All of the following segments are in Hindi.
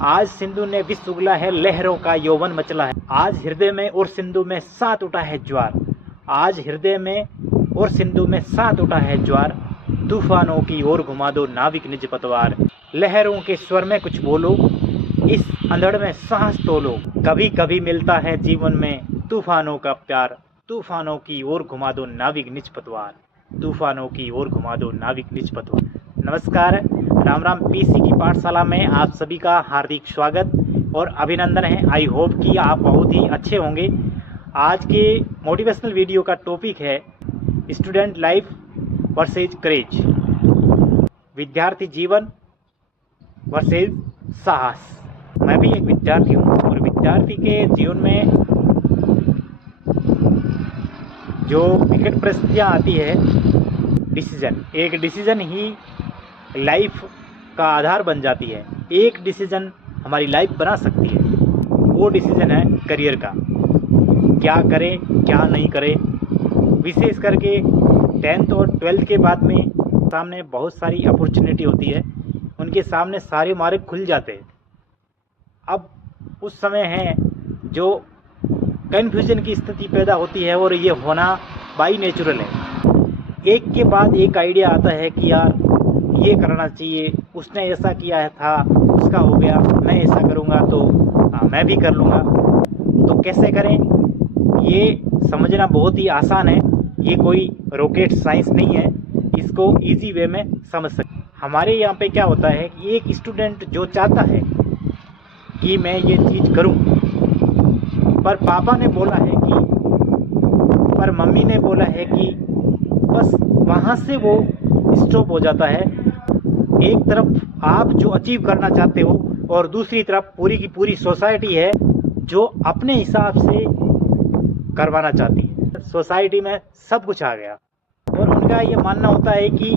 आज सिंधु ने विश्व उगला है, लहरों का यौवन मचला है। आज हृदय में और सिंधु में साथ उठा है ज्वार। आज हृदय में और सिंधु में साथ उठा है ज्वार। तूफानों की ओर घुमा दो नाविक निज पतवार। लहरों के स्वर में कुछ बोलो, इस अंधड़ में सांस तोलो। कभी कभी मिलता है जीवन में तूफानों का प्यार। तूफानों की ओर घुमा दो नाविक निज पतवार। तूफानों की ओर घुमा दो नाविक निज पतवार। नमस्कार, राम राम। पीसी की पाठशाला में आप सभी का हार्दिक स्वागत और अभिनंदन है। आई होप कि आप बहुत ही अच्छे होंगे। आज के मोटिवेशनल वीडियो का टॉपिक है स्टूडेंट लाइफ वर्सेज करेज, विद्यार्थी जीवन वर्सेज साहस। मैं भी एक विद्यार्थी हूँ और विद्यार्थी के जीवन में जो विकट परिस्थितियाँ आती है, एक डिसीजन ही लाइफ का आधार बन जाती है। एक डिसीजन हमारी लाइफ बना सकती है। वो डिसीजन है करियर का। क्या करें क्या नहीं करें। विशेष करके 10th और 12th के बाद में सामने बहुत सारी अपॉर्चुनिटी होती है, उनके सामने सारे मार्ग खुल जाते हैं। अब उस समय है जो कन्फ्यूजन की स्थिति पैदा होती है और ये होना बाई नेचुरल है। एक के बाद एक आइडिया आता है कि यार ये करना चाहिए, उसने ऐसा किया था, उसका हो गया, मैं ऐसा करूँगा तो मैं भी कर लूँगा। तो कैसे करें ये समझना बहुत ही आसान है। ये कोई रॉकेट साइंस नहीं है, इसको इजी वे में समझ सकते। हमारे यहाँ पे क्या होता है कि एक स्टूडेंट जो चाहता है कि मैं ये चीज़ करूँ, पर पापा ने बोला है कि, पर मम्मी ने बोला है कि, बस वहाँ से वो स्टॉप हो जाता है। एक तरफ आप जो अचीव करना चाहते हो और दूसरी तरफ पूरी की पूरी सोसाइटी है जो अपने हिसाब से करवाना चाहती है। सोसाइटी में सब कुछ आ गया और उनका ये मानना होता है कि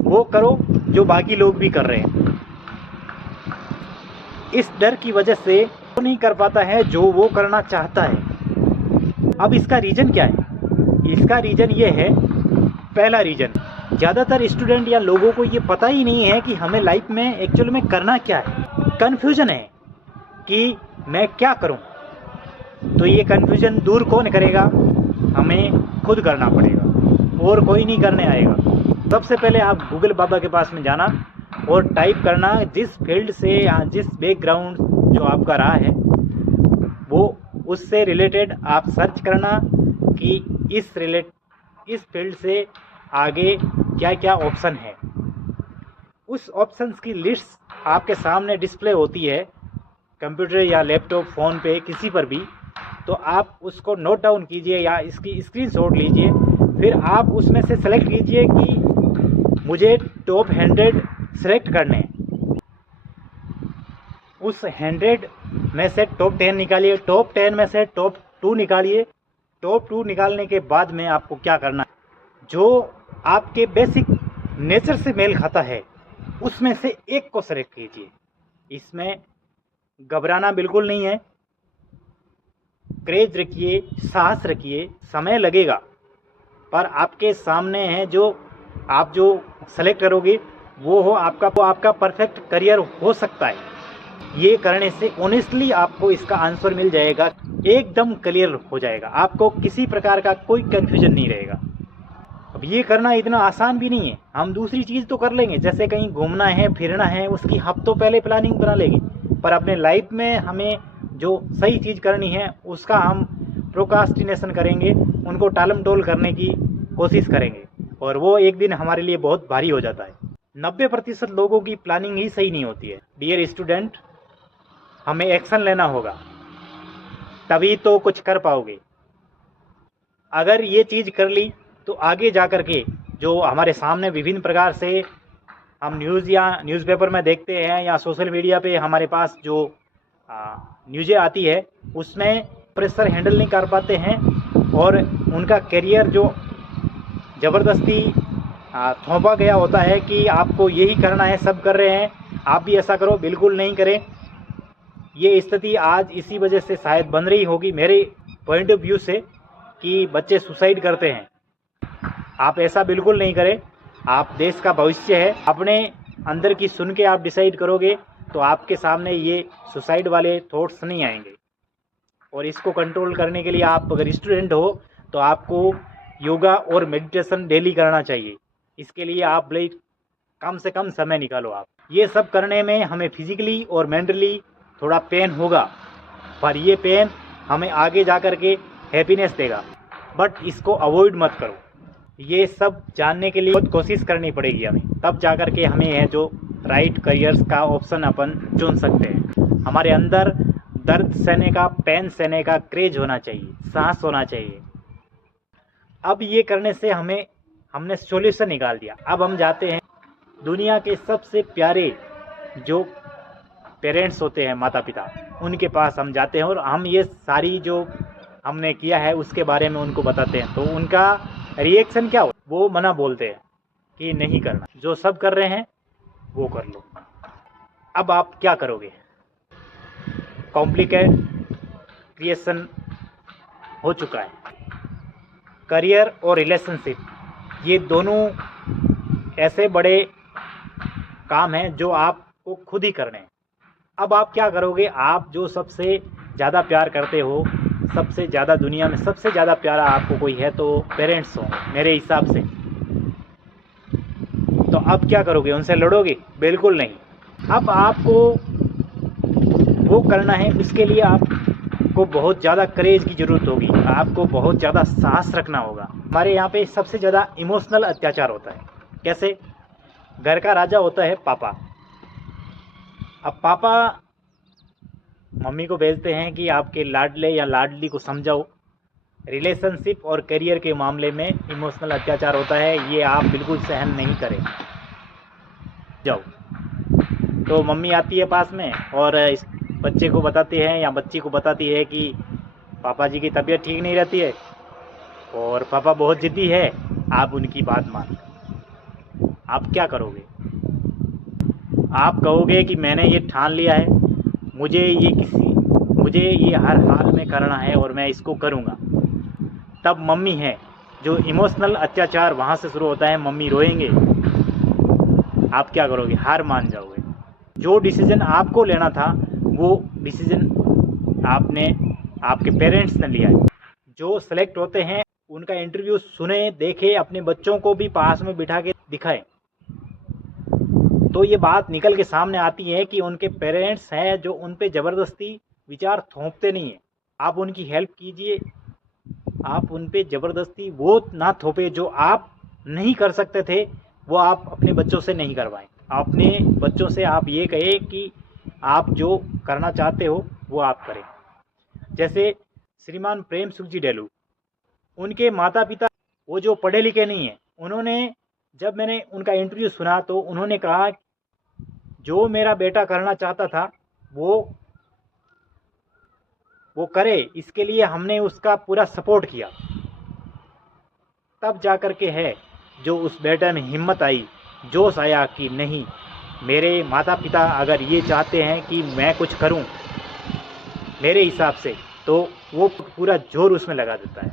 वो करो जो बाकी लोग भी कर रहे हैं। इस डर की वजह से वो नहीं कर पाता है जो वो करना चाहता है। अब इसका रीज़न क्या है? इसका रीज़न ये है, पहला रीज़न, ज़्यादातर स्टूडेंट या लोगों को ये पता ही नहीं है कि हमें लाइफ में एक्चुअल में करना क्या है। कन्फ्यूजन है कि मैं क्या करूं। तो ये कन्फ्यूजन दूर कौन करेगा? हमें खुद करना पड़ेगा और कोई नहीं करने आएगा। सबसे पहले आप गूगल बाबा के पास में जाना और टाइप करना जिस फील्ड से या जिस बैकग्राउंड जो आपका रहा है वो उससे रिलेटेड आप सर्च करना कि इस फील्ड से आगे क्या क्या ऑप्शन है। उस ऑप्शंस की लिस्ट आपके सामने डिस्प्ले होती है कंप्यूटर या लैपटॉप, फ़ोन पे, किसी पर भी। तो आप उसको नोट डाउन कीजिए या इसकी स्क्रीनशॉट लीजिए। फिर आप उसमें से सेलेक्ट कीजिए कि मुझे टॉप 100 सेलेक्ट करने हैं। उस 100 में से टॉप 10 निकालिए, टॉप 10 में से टॉप 2 निकालिए। टॉप 2 निकालने के बाद में आपको क्या करना है, जो आपके बेसिक नेचर से मेल खाता है उसमें से एक को सेलेक्ट कीजिए। इसमें घबराना बिल्कुल नहीं है। करेज रखिए, साहस रखिए। समय लगेगा पर आपके सामने है जो आप जो सेलेक्ट करोगे वो आपका परफेक्ट करियर हो सकता है। ये करने से ऑनेस्टली आपको इसका आंसर मिल जाएगा, एकदम क्लियर हो जाएगा। आपको किसी प्रकार का कोई कन्फ्यूजन नहीं रहेगा। अब ये करना इतना आसान भी नहीं है। हम दूसरी चीज़ तो कर लेंगे, जैसे कहीं घूमना है, फिरना है, उसकी हफ्तों पहले प्लानिंग बना लेंगे। पर अपने लाइफ में हमें जो सही चीज़ करनी है उसका हम प्रोक्रास्टिनेशन करेंगे, उनको टालम टोल करने की कोशिश करेंगे और वो एक दिन हमारे लिए बहुत भारी हो जाता है। 90% लोगों की प्लानिंग ही सही नहीं होती है। डियर स्टूडेंट, हमें एक्शन लेना होगा, तभी तो कुछ कर पाओगे। अगर ये चीज़ कर ली तो आगे जा कर के जो हमारे सामने विभिन्न प्रकार से हम न्यूज़ या न्यूज़पेपर में देखते हैं या सोशल मीडिया पे हमारे पास जो न्यूज़ें आती है उसमें प्रेशर हैंडल नहीं कर पाते हैं और उनका करियर जो ज़बरदस्ती थोपा गया होता है कि आपको यही करना है, सब कर रहे हैं, आप भी ऐसा करो, बिल्कुल नहीं करें। ये स्थिति आज इसी वजह से शायद बन रही होगी मेरे पॉइंट ऑफ व्यू से कि बच्चे सुसाइड करते हैं। आप ऐसा बिल्कुल नहीं करें। आप देश का भविष्य है, अपने अंदर की सुन के आप डिसाइड करोगे तो आपके सामने ये सुसाइड वाले थॉट्स नहीं आएंगे। और इसको कंट्रोल करने के लिए आप अगर स्टूडेंट हो तो आपको योगा और मेडिटेशन डेली करना चाहिए। इसके लिए आप भले कम से कम समय निकालो। आप ये सब करने में हमें फिजिकली और मेंटली थोड़ा पेन होगा, पर ये पेन हमें आगे जा कर के हैप्पीनेस देगा। बट इसको अवॉइड मत करो। ये सब जानने के लिए बहुत कोशिश करनी पड़ेगी हमें, तब जा कर के हमें है जो राइट करियर्स का ऑप्शन अपन चुन सकते हैं। हमारे अंदर दर्द सहने का, पेन सहने का क्रेज होना चाहिए, साहस होना चाहिए। अब ये करने से हमने सॉल्यूशन निकाल दिया। अब हम जाते हैं दुनिया के सबसे प्यारे जो पेरेंट्स होते हैं, माता पिता, उनके पास हम जाते हैं और हम ये सारी जो हमने किया है उसके बारे में उनको बताते हैं। तो उनका रिएक्शन क्या हो? वो मना बोलते हैं कि नहीं करना, जो सब कर रहे हैं वो कर लो। अब आप क्या करोगे? कॉम्प्लिकेट क्रिएशन हो चुका है। करियर और रिलेशनशिप, ये दोनों ऐसे बड़े काम हैं जो आपको खुद ही करने हैं। अब आप क्या करोगे? आप जो सबसे ज़्यादा प्यार करते हो, सबसे ज़्यादा दुनिया में सबसे ज़्यादा प्यारा आपको कोई है तो पेरेंट्स होंगे मेरे हिसाब से। तो अब क्या करोगे? उनसे लड़ोगे? बिल्कुल नहीं। अब आपको वो करना है, उसके लिए आपको बहुत ज़्यादा करेज की ज़रूरत होगी, आपको बहुत ज़्यादा साहस रखना होगा। हमारे यहाँ पे सबसे ज़्यादा इमोशनल अत्याचार होता है। कैसे? घर का राजा होता है पापा। अब पापा मम्मी को भेजते हैं कि आपके लाडले या लाडली को समझाओ। रिलेशनशिप और करियर के मामले में इमोशनल अत्याचार होता है, ये आप बिल्कुल सहन नहीं करें। जाओ। तो मम्मी आती है पास में और इस बच्चे को बताती है या बच्ची को बताती है कि पापा जी की तबीयत ठीक नहीं रहती है और पापा बहुत ज़िद्दी है, आप उनकी बात मान। आप क्या करोगे? आप कहोगे कि मैंने ये ठान लिया है, मुझे ये हर हाल में करना है और मैं इसको करूँगा। तब मम्मी है जो इमोशनल अत्याचार वहाँ से शुरू होता है, मम्मी रोएंगे। आप क्या करोगे? हार मान जाओगे। जो डिसीज़न आपको लेना था वो डिसीज़न आपके पेरेंट्स ने लिया है। जो सेलेक्ट होते हैं उनका इंटरव्यू सुने, देखे, अपने बच्चों को भी पास में बिठा के दिखाएं, तो ये बात निकल के सामने आती है कि उनके पेरेंट्स हैं जो उन पे ज़बरदस्ती विचार थोपते नहीं हैं। आप उनकी हेल्प कीजिए, आप उन पे ज़बरदस्ती वो ना थोपे जो आप नहीं कर सकते थे, वो आप अपने बच्चों से नहीं करवाएं। अपने बच्चों से आप ये कहें कि आप जो करना चाहते हो वो आप करें। जैसे श्रीमान प्रेम सुख जी डेलू, उनके माता पिता वो जो पढ़े लिखे नहीं हैं, उन्होंने जब मैंने उनका इंटरव्यू सुना तो उन्होंने कहा जो मेरा बेटा करना चाहता था वो करे, इसके लिए हमने उसका पूरा सपोर्ट किया। तब जा कर के है जो उस बेटे में हिम्मत आई, जोश आया कि नहीं, मेरे माता पिता अगर ये चाहते हैं कि मैं कुछ करूं मेरे हिसाब से, तो वो पूरा जोर उसमें लगा देता है।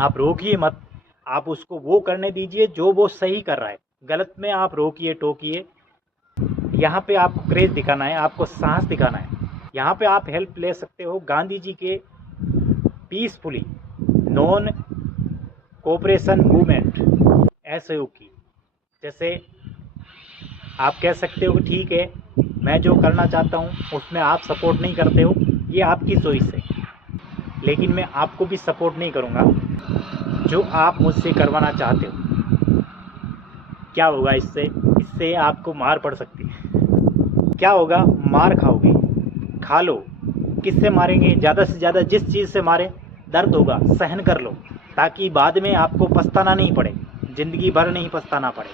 आप रोकिए मत, आप उसको वो करने दीजिए जो वो सही कर रहा है। गलत में आप रोकिए टोकिए। यहाँ पे आपको क्रेज दिखाना है, आपको साहस दिखाना है। यहाँ पे आप हेल्प ले सकते हो गांधी जी के peacefully non cooperation movement SAO की। जैसे आप कह सकते हो कि ठीक है, मैं जो करना चाहता हूँ उसमें आप सपोर्ट नहीं करते हो, ये आपकी चॉइस है, लेकिन मैं आपको भी सपोर्ट नहीं करूँगा जो आप मुझसे करवाना चाहते हो। क्या होगा इससे आपको मार पड़ सकती है। क्या होगा? मार खाओगे, खा लो। किससे मारेंगे? ज़्यादा से ज़्यादा जिस चीज़ से मारे, दर्द होगा, सहन कर लो, ताकि बाद में आपको पछताना नहीं पड़े, ज़िंदगी भर नहीं पछताना पड़े।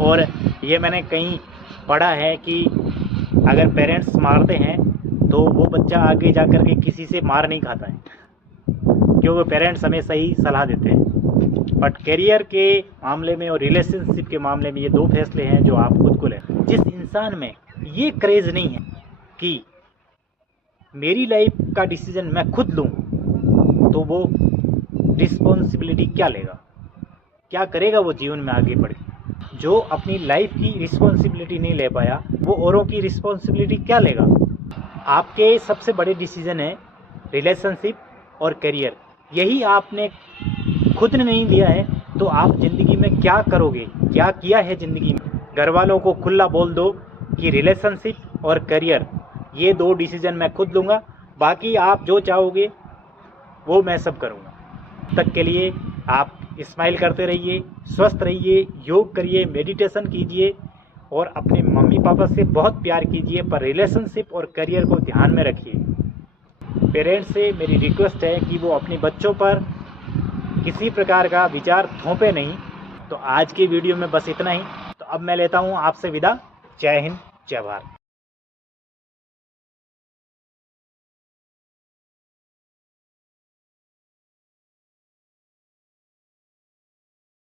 और ये मैंने कहीं पढ़ा है कि अगर पेरेंट्स मारते हैं तो वो बच्चा आगे जा कर के किसी से मार नहीं खाता है, क्योंकि पेरेंट्स हमें सही सलाह देते हैं। बट करियर के मामले में और रिलेशनशिप के मामले में ये दो फैसले हैं जो आप खुद को लें। जिस इंसान में ये क्रेज़ नहीं है कि मेरी लाइफ का डिसीज़न मैं खुद लूँ, तो वो रिस्पॉन्सिबिलिटी क्या लेगा, क्या करेगा वो जीवन में आगे बढ़। जो अपनी लाइफ की रिस्पॉन्सिबिलिटी नहीं ले पाया वो औरों की रिस्पॉन्सिबिलिटी क्या लेगा। आपके सबसे बड़े डिसीजन है रिलेशनशिप और करियर, यही आपने खुद ने नहीं लिया है तो आप ज़िंदगी में क्या करोगे, क्या किया है ज़िंदगी में। घर वालों को खुला बोल दो कि रिलेशनशिप और करियर ये 2 डिसीजन मैं खुद लूँगा, बाकी आप जो चाहोगे वो मैं सब करूँगा। तब तक के लिए आप स्माइल करते रहिए, स्वस्थ रहिए, योग करिए, मेडिटेशन कीजिए और अपने मम्मी पापा से बहुत प्यार कीजिए, पर रिलेशनशिप और करियर को ध्यान में रखिए। पेरेंट्स से मेरी रिक्वेस्ट है कि वो अपने बच्चों पर किसी प्रकार का विचार थोपे नहीं। तो आज की वीडियो में बस इतना ही। तो अब मैं लेता हूँ आपसे विदा। जय हिंद, जय भारत।